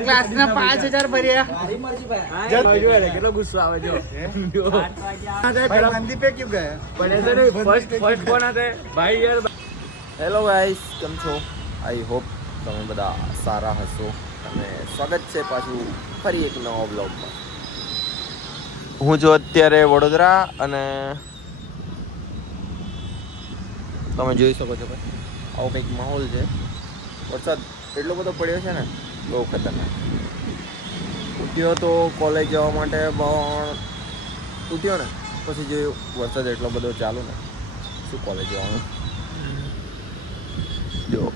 ક્લાસના પાંચ હજાર ભર્યા. કેટલો ગુસ્સો આવે જો મંદી પે ક્યું ગયા? ફર્સ્ટ ફર્સ્ટ કોણ હતા ભાઈ યાર હેલો ગાઈસ કેમ છો? આઈ હોપ તમે બધા સારા હશો અને સ્વાગત છે પાછું ફરી એક નવા બ્લોગમાં હું જો અત્યારે વડોદરા અને તમે જોઈ શકો છો ભાઈ આવો કંઈક માહોલ છે. વરસાદ એટલો બધો પડ્યો છે ને બહુ ખતરનાક. તૂટ્યો તો કોલેજ જવા માટે પણ તૂટ્યો ને, પછી જે વરસાદ એટલો બધો ચાલુ ને, શું કોલેજ જવાનું? જો.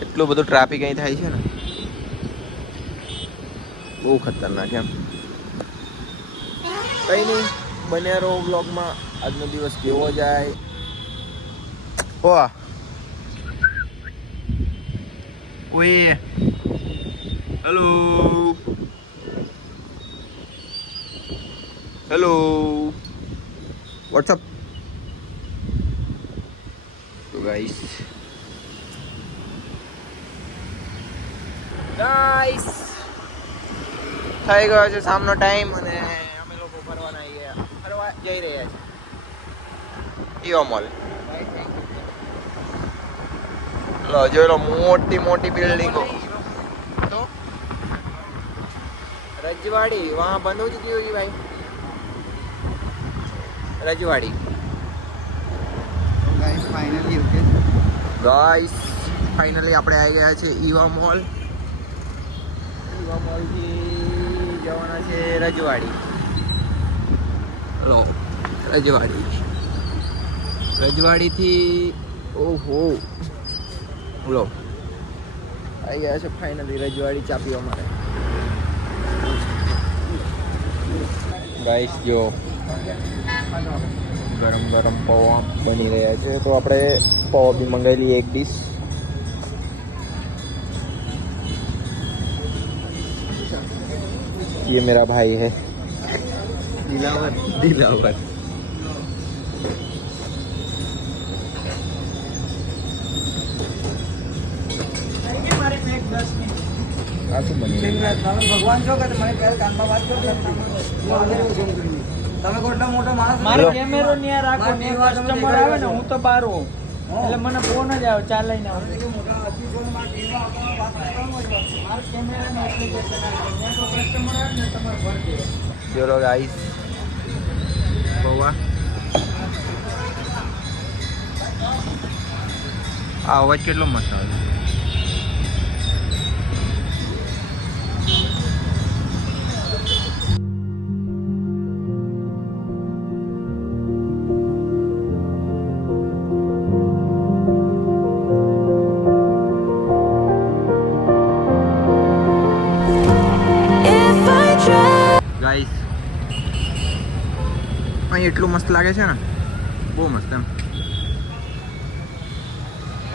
એટલો બધો ટ્રાફિક અહીં થાય છે ને, બહુ ખતરનાક એમ. કઈ નહીં, બન્યા રહો બ્લોગમાં આજનો દિવસ કેવો જાય? ઓહ ઓય હેલો હેલો વોટ્સઅપ તો ગાઈસ ગાઈસ થઈ ગયો છે સામનો ટાઈમ અને અમે લોકો ફરવાના ગયા ફરવા જઈ રહ્યા છીએ. ટીઓ મોલ લો જોઈ લો મોટી મોટી બિલ્ડિંગો રજવાડી વહાં બનવું જ ગયું ભાઈ રજવાડી ફાઇનલી ઓકે ગાઈસ ફાઇનલી આપણે આવી ગયા છે ઈવા મોલ ઈવા મોલથી જવાના છે રજવાડી. હલો રજવાડી. રજવાડીથી ઓહો લો આવી ગયા છે ફાઇનલી રજવાડી ચા પીવા માટે ગાઈસ જો ગરમ ગરમ પૌવા બની રહ્યા છે તો આપણે પૌવા બી મંગાવી લઈએ એક ડીશ ये मेरा भाई है दिलावर दिलावर ભગવાન છો કે મને પહેલા કાનમાં વાત કરો તમે કોઈ મોટો માણસ મારે કેમેરો ન્યા રાખો ને મારી વાત તમે કસ્ટમર આવે. ને હું તો હોઉં એટલે મને ફોન જ આવે ચાલે ને તમારે ભરી દેવાનું. જો લો ગાઈસ આ અવાજ કેટલો મસ્ત આવે. અહીં એટલું મસ્ત લાગે છે ને બહુ મસ્ત એમ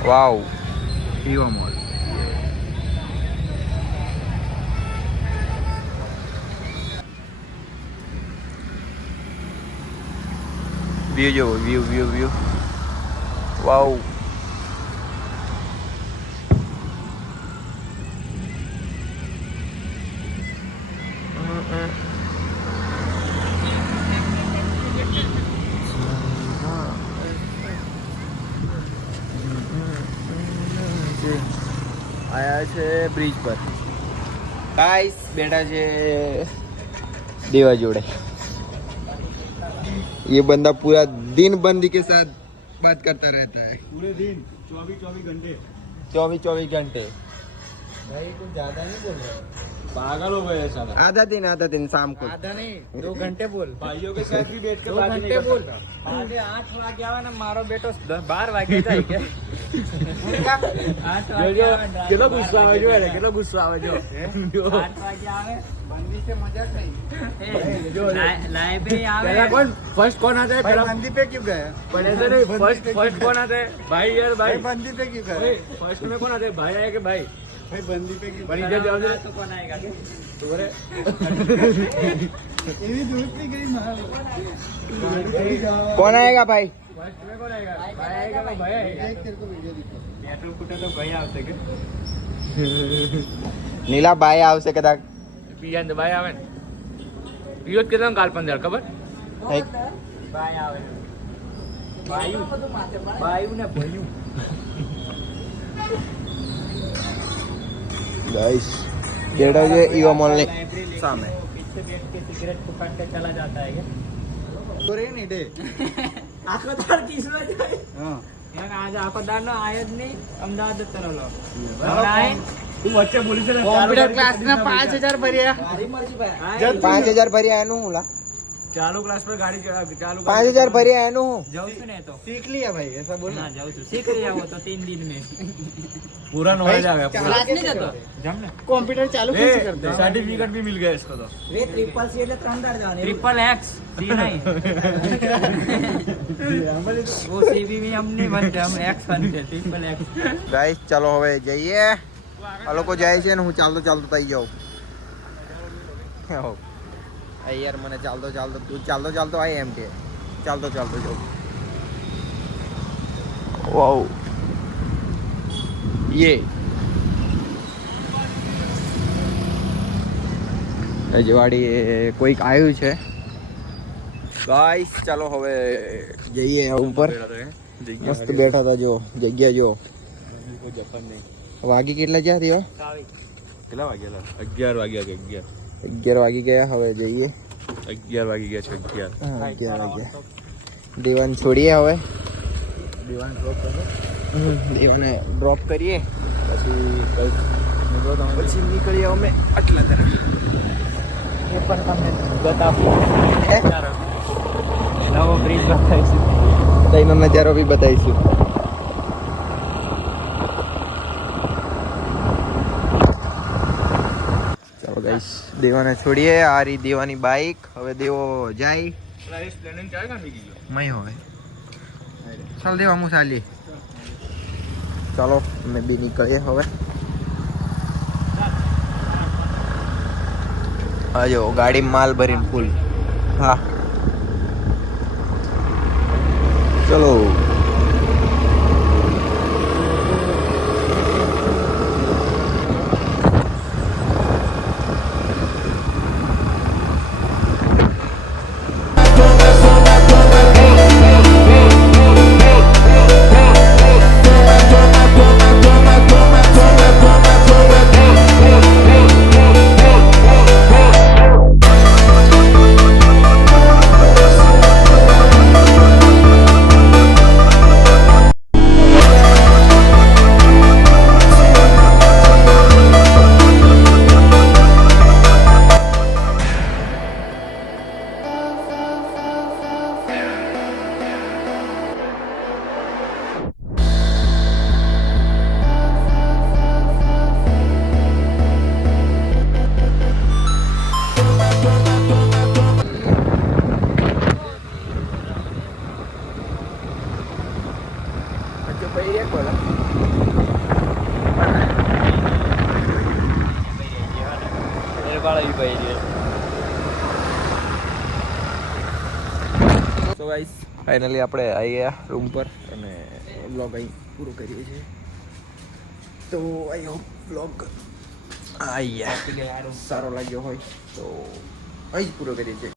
વાવ ઈવો મોલ વ્યૂ જો વ્યૂ વ્યૂ વ્યૂ વાવ આયા છે બ્રિજ પર ગાઈસ બેઠા છે દેવા જોડે ये बंदा पूरा दिन बंदी के साथ बात करता रहता है पूरे दिन चौबीस चौबीस घंटे चौबीस चौबीस घंटे भाई कुछ ज्यादा नहीं बोल रहे पागल हो गए साला। आधा दिन आधा दिन शाम को। आधा नहीं दो घंटे बोल। भाइयों के साथ भी बैठ के दो घंटे बोल। आधे आठ वाग गया ना मारो बेटो बार वागे तो जाए क्या? पे क्यों गए? नहीं फ़र्स्ट फ़र्स्ट कौन आते भाई यार भाई। बंदी पे क्यों गए? फ़र्स्ट में कौन आते भाई आया कि भाई? भाई बंदी पे पर इधर जाओ ना तो कौन आएगा तुम्हारे એવી દોસ્તી ગઈ મારો કોણ આયેગા ભાઈ तुम्हें कौन आएगा भाई आएगा तो भाई आएगा એક તેરે કો વિડિયો દિખા पेट्रोल फूटे तो भाई આવશે કે નીલા ભાઈ આવશે કદાચ પિયાન ભાઈ આવે ને પિયો જ કેટલા કાલ પંદર ખબર એક ભાઈ આવે ભાઈ ભાઈ ને ભયું ગાઈસ બેઠો છે ઈવા મોલ ની સામે पीछे बैठ के सिगरेट फूकट के चला जाता है તો રે ને ડે આખો દાર કિસમાં જાય હા યાર આજે આખો દાર નો આયો જ નહીં અમદાવાદ જ તરલો તું વચ્ચે બોલી છે કોમ્પ્યુટર ક્લાસ ના 5000 ભર્યા પાંચ હજાર ભર્યા એનું હું લા ચાલુ ક્લાસ પર ગાડી ચલા- ચાલુ પાંચ હજાર ભર્યા એનું હું जाऊँ છું ને તો सीख लिया भाई ऐसा बोल ના જાઉં છું શીખ રહ્યા હો તો तीन दिन में पूरा नॉलेज आ गया क्लास नहीं जतो जम ने कंप्यूटर चालू कैसे करते हैं सर्टिफिकेट भी मिल गया इसको तो ट्रिपल एक्स सी नहीं वो सी भी में हम नहीं बनते हम एक्स बनते ट्रिपल एक्स ગાઈસ ચાલો હવે જઈએ આ લોકો જાય છે ને હું ચાલતો ચાલતો થઈ જાઉં હો. આ યાર મને ચાલતો ચાલતો તું ચાલતો ચાલતો આય એમ કે. ચાલતો ચાલતો જો વાવ. યે. અજવાડી કોઈક આવ્યું છે. ગાઈસ ચાલો હવે જઈએ ઉપર. મસ્ત બેઠા હતા જો જગ્યા જો. વાગી કેટલા જ્યાં થયો કેટલા વાગ્યા અગિયાર વાગ્યા કે અગિયાર. અગિયાર વાગી ગયા હવે જઈએ. અગિયાર વાગી ગયા છે અગિયાર. અગિયાર વાગ્યા. દેવાન છોડીએ હવે. દેવાન ડ્રોપ કરો. દેવાને ડ્રોપ કરીએ. પછી પછી નીકળીએ અમે આટલા તરફ. એ પણ તમે બતાવો. નવો બ્રિજ બતાવીશું. તઈનો નજારો બી બતાવીશું. guys. દેવાને છોડીએ. આ રી દેવાની બાઈક. હવે દેવો જાય. મય હવે ચાલ દેવા હું ચાલીએ. ચાલો અમે બી નીકળીએ હવે. હા જો ગાડી માલ ભરીને ફૂલ હા. ચલો. તો ગાઈસ ફાઇનલી આપણે આવી ગયા રૂમ પર અને બ્લોગ અહીં પૂરો કરીએ છીએ. તો આઈ હોપ બ્લોગ આઈ ગયા સારો લાગ્યો હોય તો અહીં જ પૂરો કરીએ છીએ.